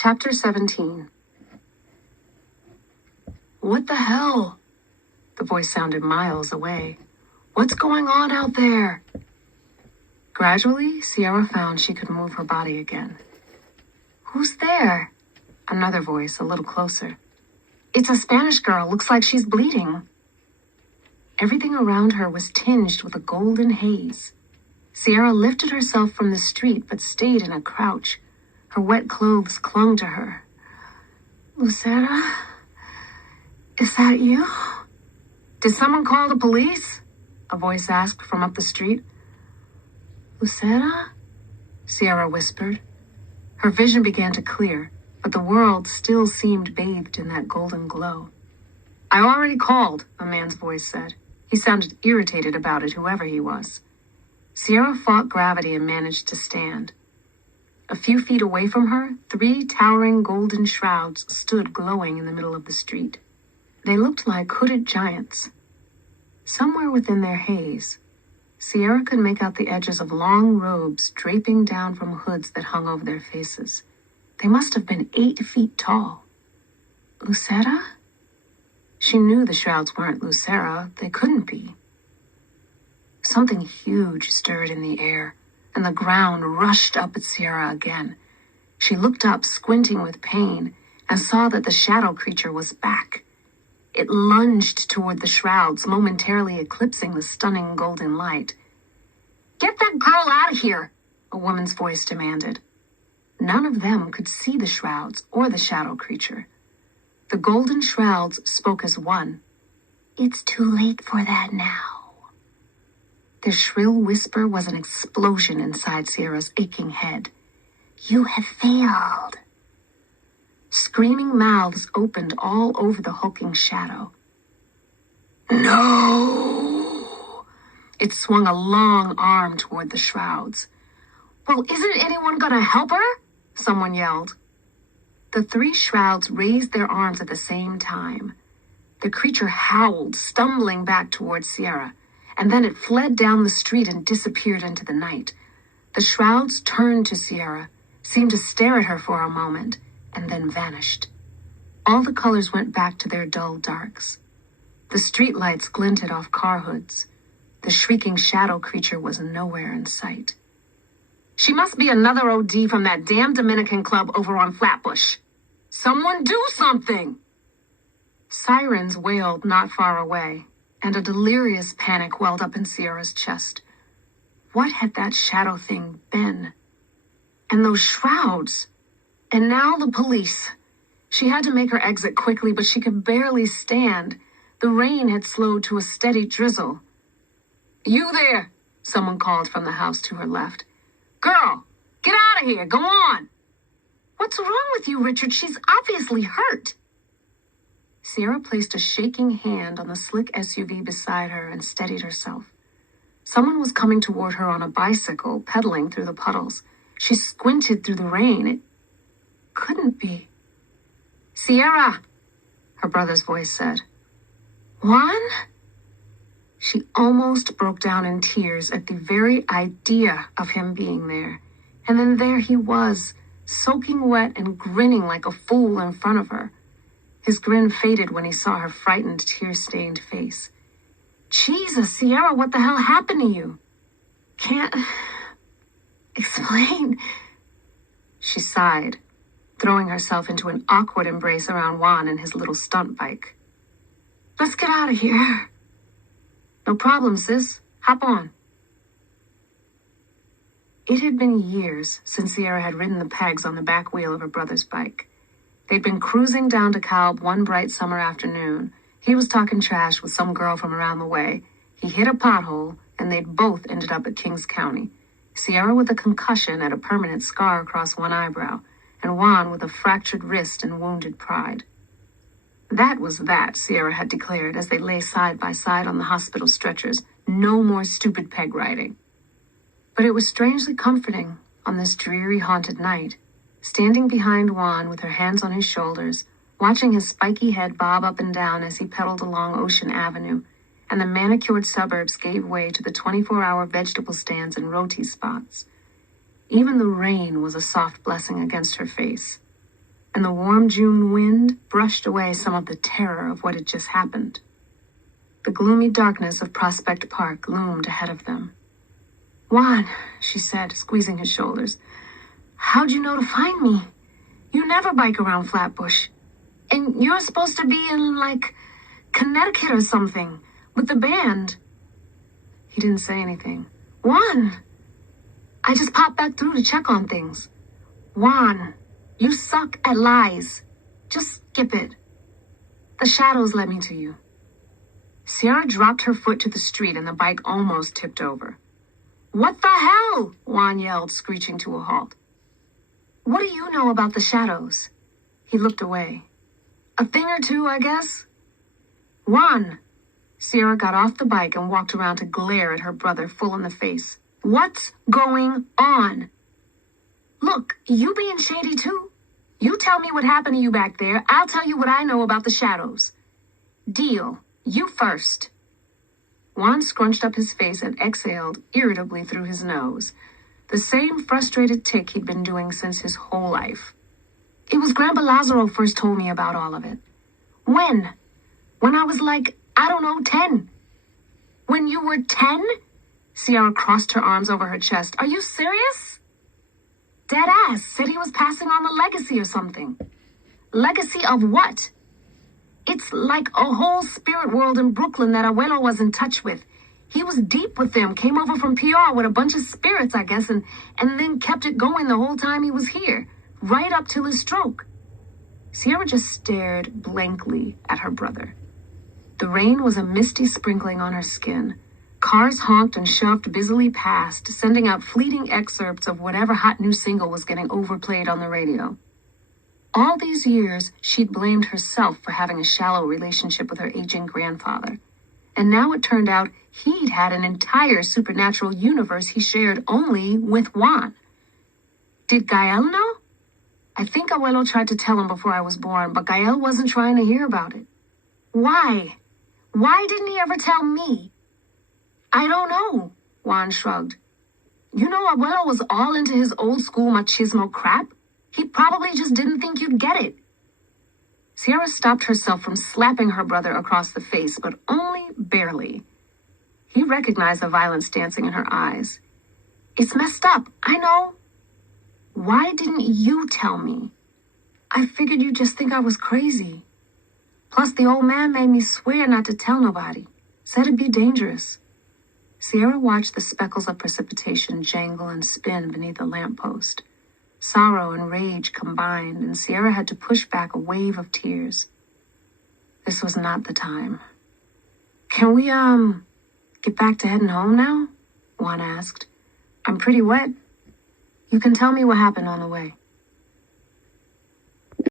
Chapter 17. What the hell? The voice sounded miles away. What's going on out there? Gradually, Sierra found she could move her body again. Who's there? Another voice, a little closer. It's a Spanish girl. Looks like she's bleeding. Everything around her was tinged with a golden haze. Sierra lifted herself from the street but stayed in a crouch. Her wet clothes clung to her. Lucera? Is that you? Did someone call the police? A voice asked from up the street. Lucera? Sierra whispered. Her vision began to clear, but the world still seemed bathed in that golden glow. I already called, a man's voice said. He sounded irritated about it, whoever he was. Sierra fought gravity and managed to stand. A few feet away from her, 3 towering golden shrouds stood glowing in the middle of the street. They looked like hooded giants. Somewhere within their haze, Sierra could make out the edges of long robes draping down from hoods that hung over their faces. They must have been 8 feet tall. Lucera? She knew the shrouds weren't Lucera. They couldn't be. Something huge stirred in the air, and the ground rushed up at Sierra again. She looked up, squinting with pain, and saw that the shadow creature was back. It lunged toward the shrouds, momentarily eclipsing the stunning golden light. Get that girl out of here, a woman's voice demanded. None of them could see the shrouds or the shadow creature. The golden shrouds spoke as one. It's too late for that now. Their shrill whisper was an explosion inside Sierra's aching head. You have failed. Screaming mouths opened all over the hulking shadow. No! It swung a long arm toward the shrouds. Well, isn't anyone gonna help her? Someone yelled. The 3 shrouds raised their arms at the same time. The creature howled, stumbling back towards Sierra, and then it fled down the street and disappeared into the night. The shrouds turned to Sierra, seemed to stare at her for a moment, and then vanished. All the colors went back to their dull darks. The streetlights glinted off car hoods. The shrieking shadow creature was nowhere in sight. She must be another OD from that damn Dominican club over on Flatbush. Someone do something! Sirens wailed not far away, and a delirious panic welled up in Sierra's chest. What had that shadow thing been? And those shrouds? And now the police. She had to make her exit quickly, but she could barely stand. The rain had slowed to a steady drizzle. You there, someone called from the house to her left. Girl, get out of here, go on. What's wrong with you, Richard? She's obviously hurt. Sierra placed a shaking hand on the slick SUV beside her and steadied herself. Someone was coming toward her on a bicycle, pedaling through the puddles. She squinted through the rain. It couldn't be. Sierra, her brother's voice said. Juan? She almost broke down in tears at the very idea of him being there. And then there he was, soaking wet and grinning like a fool in front of her. His grin faded when he saw her frightened, tear-stained face. Jesus, Sierra, what the hell happened to you? Can't explain. She sighed, throwing herself into an awkward embrace around Juan and his little stunt bike. Let's get out of here. No problem, sis. Hop on. It had been years since Sierra had ridden the pegs on the back wheel of her brother's bike. They'd been cruising down to Calb one bright summer afternoon. He was talking trash with some girl from around the way. He hit a pothole, and they'd both ended up at Kings County. Sierra with a concussion and a permanent scar across one eyebrow, and Juan with a fractured wrist and wounded pride. That was that, Sierra had declared as they lay side by side on the hospital stretchers. No more stupid peg riding. But it was strangely comforting on this dreary, haunted night, standing behind Juan with her hands on his shoulders, watching his spiky head bob up and down as he pedaled along Ocean Avenue, and the manicured suburbs gave way to the 24-hour vegetable stands and roti spots. Even the rain was a soft blessing against her face. and the warm June wind brushed away some of the terror of what had just happened. The gloomy darkness of Prospect Park loomed ahead of them. "Juan," she said, squeezing his shoulders, "how'd you know to find me? You never bike around Flatbush. And you're supposed to be in, like, Connecticut or something, with the band." He didn't say anything. "Juan, I just popped back through to check on things. Juan, you suck at lies. Just skip it. The shadows led me to you." Sierra dropped her foot to the street and the bike almost tipped over. "What the hell?" Juan yelled, screeching to a halt. "What do you know about the shadows?" He looked away. "A thing or two, I guess." "Juan." Sierra got off the bike and walked around to glare at her brother full in the face. "What's going on?" "Look, you being shady too? You tell me what happened to you back there. I'll tell you what I know about the shadows. Deal. You first." Juan scrunched up his face and exhaled irritably through his nose, the same frustrated tick he'd been doing since his whole life. "It was Grandpa Lazaro first told me about all of it." "When?" "When I was like, I don't know, 10. "When you were 10? Sierra crossed her arms over her chest. "Are you serious?" "Dead ass. Said he was passing on the legacy or something." "Legacy of what?" "It's like a whole spirit world in Brooklyn that Abuelo was in touch with. He was deep with them, came over from PR with a bunch of spirits, I guess, and then kept it going the whole time he was here, right up till his stroke." Sierra just stared blankly at her brother. The rain was a misty sprinkling on her skin. Cars honked and shoved busily past, sending out fleeting excerpts of whatever hot new single was getting overplayed on the radio. All these years, she'd blamed herself for having a shallow relationship with her aging grandfather. And now it turned out he'd had an entire supernatural universe he shared only with Juan. Did Gael know? I think Abuelo tried to tell him before I was born, but Gael wasn't trying to hear about it. Why? Why didn't he ever tell me? I don't know, Juan shrugged. You know, Abuelo was all into his old school machismo crap. He probably just didn't think you'd get it. Sierra stopped herself from slapping her brother across the face, but only barely. He recognized the violence dancing in her eyes. It's messed up, I know. Why didn't you tell me? I figured you'd just think I was crazy. Plus, the old man made me swear not to tell nobody. Said it'd be dangerous. Sierra watched the speckles of precipitation jangle and spin beneath the lamppost. Sorrow and rage combined, and Sierra had to push back a wave of tears. This was not the time. Can we, get back to heading home now? Juan asked. I'm pretty wet. You can tell me what happened on the way.